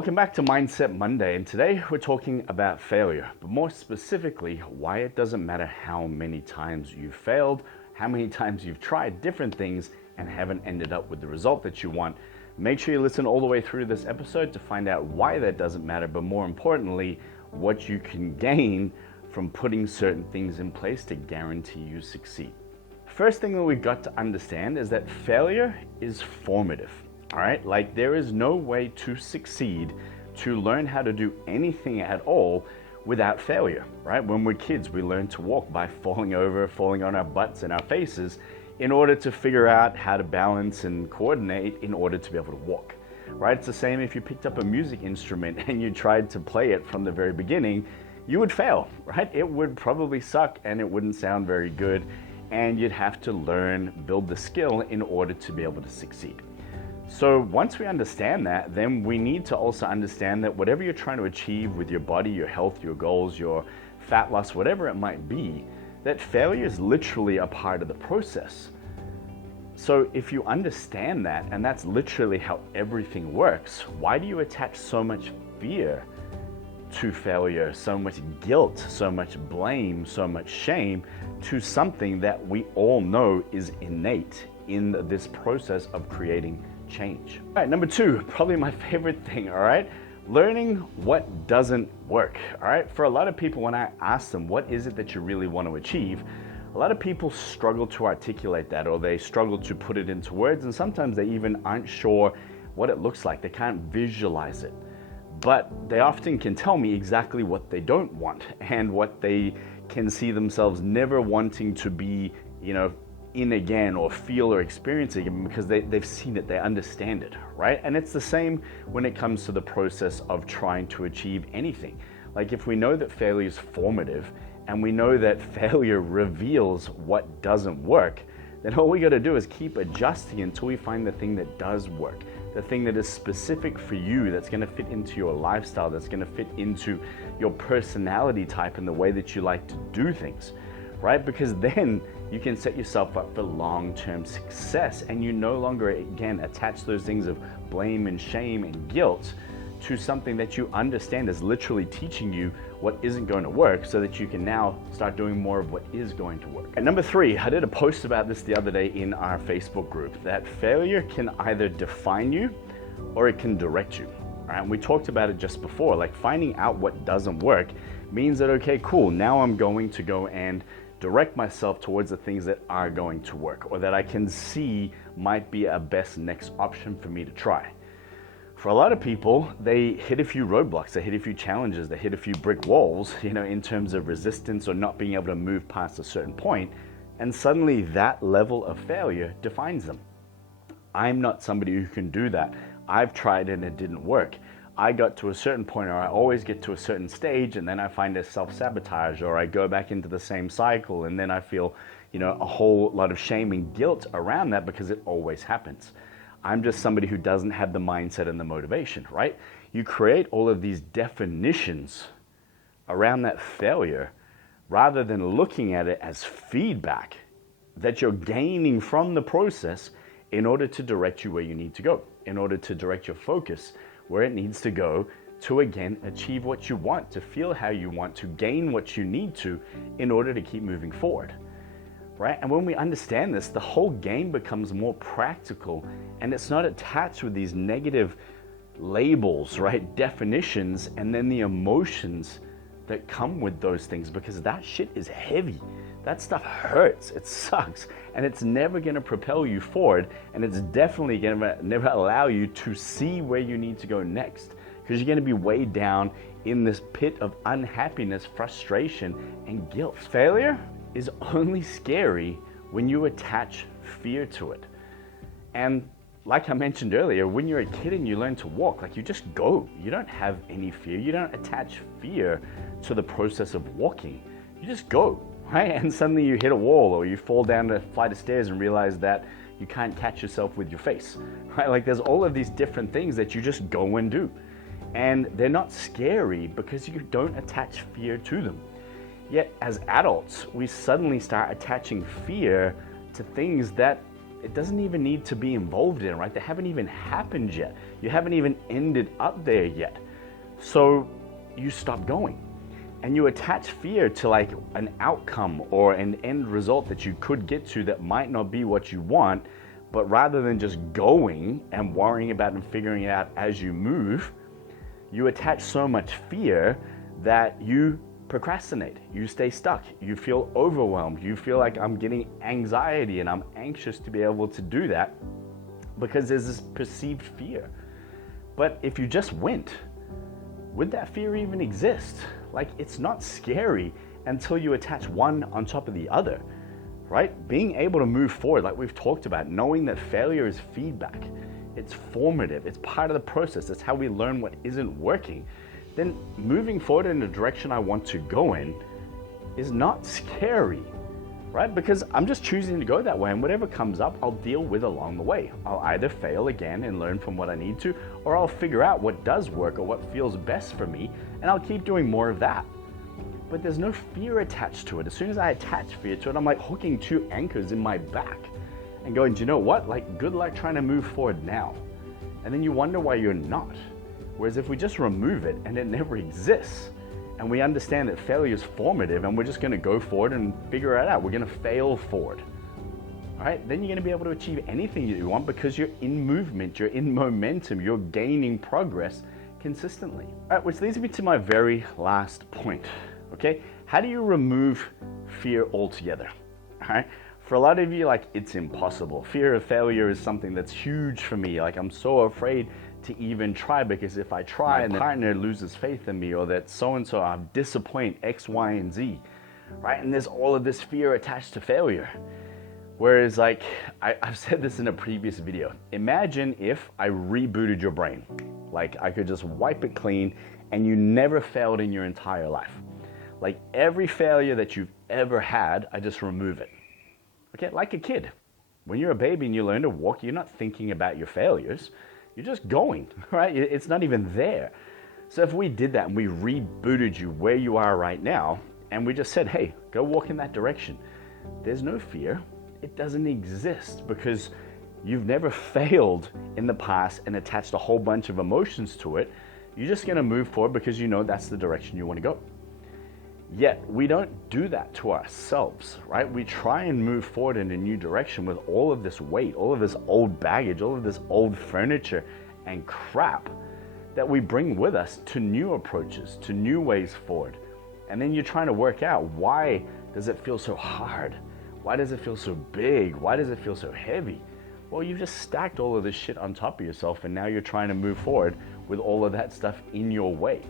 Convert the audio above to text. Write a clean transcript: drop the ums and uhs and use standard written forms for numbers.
Welcome back to Mindset Monday, and today we're talking about failure, but more specifically, why it doesn't matter how many times you've failed, how many times you've tried different things and haven't ended up with the result that you want. Make sure you listen all the way through this episode to find out why that doesn't matter, but more importantly, what you can gain from putting certain things in place to guarantee you succeed. First thing that we've got to understand is that failure is formative. All right, like there is no way to succeed, to learn how to do anything at all without failure, right? When we're kids, we learn to walk by falling over, falling on our butts and our faces in order to figure out how to balance and coordinate in order to be able to walk, right? It's the same if you picked up a music instrument and you tried to play it from the very beginning, you would fail, right? It would probably suck and it wouldn't sound very good, and you'd have to learn, build the skill in order to be able to succeed. So once we understand that, then we need to also understand that whatever you're trying to achieve with your body, your health, your goals, your fat loss, whatever it might be, that failure is literally a part of the process. So if you understand that, and that's literally how everything works, why do you attach so much fear to failure, so much guilt, so much blame, so much shame to something that we all know is innate in this process of creating change? All right, number two, probably my favorite thing, all right? Learning what doesn't work, all right? For a lot of people, when I ask them, what is it that you really want to achieve? A lot of people struggle to articulate that, or they struggle to put it into words, and sometimes they even aren't sure what it looks like. They can't visualize it. But they often can tell me exactly what they don't want and what they can see themselves never wanting to be, in again or feel or experience again, because they've seen it, they understand it, right? And it's the same when it comes to the process of trying to achieve anything. Like if we know that failure is formative and we know that failure reveals what doesn't work, then all we got to do is keep adjusting until we find the thing that does work, the thing that is specific for you, that's going to fit into your lifestyle, that's going to fit into your personality type and the way that you like to do things, right? Because then you can set yourself up for long-term success, and you no longer, again, attach those things of blame and shame and guilt to something that you understand is literally teaching you what isn't going to work, so that you can now start doing more of what is going to work. And number three, I did a post about this the other day in our Facebook group, that failure can either define you or it can direct you. All right, and we talked about it just before, like finding out what doesn't work means that, okay, cool, now I'm going to go and direct myself towards the things that are going to work, or that I can see might be a best next option for me to try. For a lot of people, they hit a few roadblocks, they hit a few challenges, they hit a few brick walls, in terms of resistance or not being able to move past a certain point, and suddenly that level of failure defines them. I'm not somebody who can do that. I've tried and it didn't work. I got to a certain point, or I always get to a certain stage, and then I find a self-sabotage, or I go back into the same cycle, and then I feel, a whole lot of shame and guilt around that because it always happens. I'm just somebody who doesn't have the mindset and the motivation, right? You create all of these definitions around that failure rather than looking at it as feedback that you're gaining from the process in order to direct you where you need to go, in order to direct your focus where it needs to go to, again, achieve what you want, to feel how you want, to gain what you need to in order to keep moving forward, right? And when we understand this, the whole game becomes more practical, and it's not attached with these negative labels, right? Definitions, and then the emotions that come with those things, because that shit is heavy. That stuff hurts, it sucks, and it's never gonna propel you forward, and it's definitely gonna never allow you to see where you need to go next, because you're gonna be weighed down in this pit of unhappiness, frustration, and guilt. Failure is only scary when you attach fear to it. And like I mentioned earlier, when you're a kid and you learn to walk, like you just go. You don't have any fear. You don't attach fear to the process of walking. You just go. Right? And suddenly you hit a wall, or you fall down a flight of stairs and realize that you can't catch yourself with your face, right? Like there's all of these different things that you just go and do. And they're not scary because you don't attach fear to them. Yet as adults, we suddenly start attaching fear to things that it doesn't even need to be involved in, right? They haven't even happened yet. You haven't even ended up there yet. So you stop going. And you attach fear to like an outcome or an end result that you could get to that might not be what you want, but rather than just going and worrying about and figuring it out as you move, you attach so much fear that you procrastinate, you stay stuck, you feel overwhelmed, you feel like I'm getting anxiety and I'm anxious to be able to do that because there's this perceived fear. But if you just went, would that fear even exist? Like, it's not scary until you attach one on top of the other, right? Being able to move forward, like we've talked about, knowing that failure is feedback, it's formative, it's part of the process, it's how we learn what isn't working, then moving forward in the direction I want to go in is not scary, right? Because I'm just choosing to go that way, and whatever comes up, I'll deal with along the way. I'll either fail again and learn from what I need to, or I'll figure out what does work or what feels best for me, and I'll keep doing more of that. But there's no fear attached to it. As soon as I attach fear to it, I'm like hooking two anchors in my back and going, do you know what? Like, good luck trying to move forward now. And then you wonder why you're not. Whereas if we just remove it and it never exists, and we understand that failure is formative and we're just gonna go forward and figure it out, we're gonna fail forward, all right? Then you're gonna be able to achieve anything you want because you're in movement, you're in momentum, you're gaining progress consistently. All right, which leads me to my very last point, okay? How do you remove fear altogether, all right? For a lot of you, like, it's impossible. Fear of failure is something that's huge for me. Like, I'm so afraid to even try because if I try and the partner loses faith in me, or that so-and-so I'll disappoint X, Y, and Z, right? And there's all of this fear attached to failure. Whereas, like, I've said this in a previous video. Imagine if I rebooted your brain. Like, I could just wipe it clean and you never failed in your entire life. Like, every failure that you've ever had, I just remove it. Okay, like a kid. When you're a baby and you learn to walk, you're not thinking about your failures. You're just going, right? It's not even there. So if we did that and we rebooted you where you are right now, and we just said, hey, go walk in that direction, there's no fear. It doesn't exist because you've never failed in the past and attached a whole bunch of emotions to it. You're just gonna move forward because you know that's the direction you wanna go. Yet we don't do that to ourselves, right? We try and move forward in a new direction with all of this weight, all of this old baggage, all of this old furniture and crap that we bring with us to new approaches, to new ways forward. And then you're trying to work out, why does it feel so hard? Why does it feel so big? Why does it feel so heavy? Well, you've just stacked all of this shit on top of yourself, and now you're trying to move forward with all of that stuff in your way.